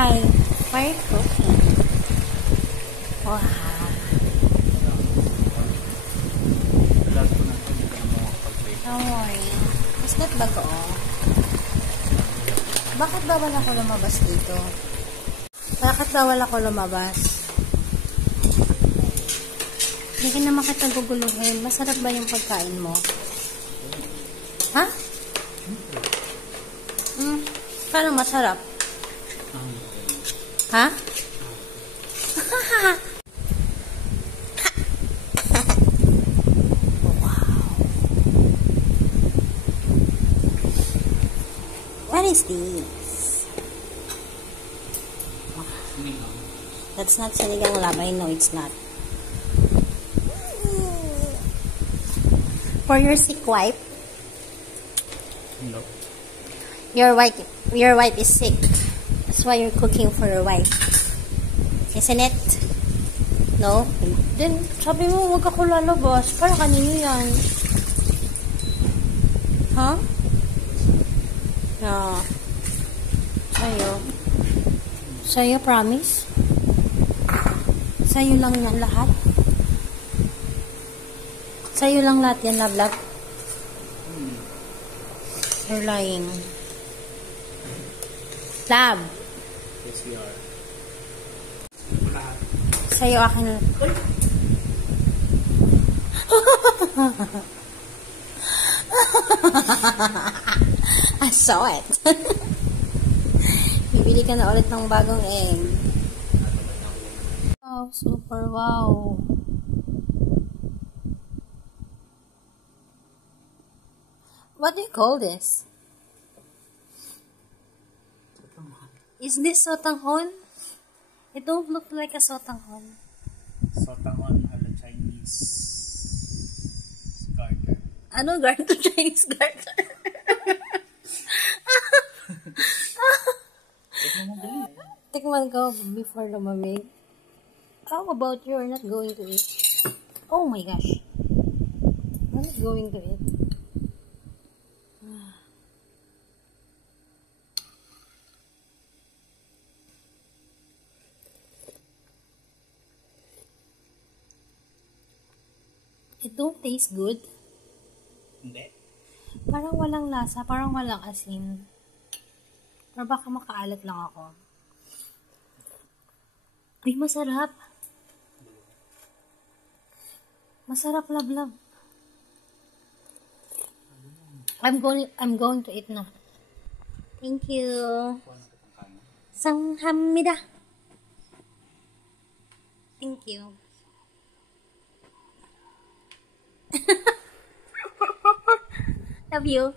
Hi. Why are you cooking? Wow. Don't worry. Is that bago? Bakit bawal ako lumabas dito? Bakit bawal ako lumabas? Hindi ka naman kita guguluhin. Masarap ba yung pagkain mo? Ha? Paano masarap? Ha? What is this? That's not sinigang lab. I know it's not. For your sick wife? No. Your wife is sick. That's why you're cooking for your wife. Isn't it? No? Then, sabi mo, huwag ako lalabas. Para kanino yan? Huh? No. Sa'yo. Sa'yo, promise? Sa'yo lang yan lahat? Sa'yo lang lahat yan, love. You're lying. Love. Yes, we are. Sa'yo akin na. I saw it. Bibili ka na ulit ng bagong egg. Oh, super wow. What do you call this? Is this sotanghon? It don't look like a sotanghon. Sotanghon ala Chinese garter. Ano garter? Chinese garter? Tikman ko before lumamig. How about you're not going to eat? Oh my gosh. I'm not going to eat. It don't taste good. Hindi. Parang walang lasa, parang walang asin. Or baka makaalat lang ako. Ay, masarap. Masarap, love. I'm going to eat na. Thank you. Samhamnida. Thank you. Love you.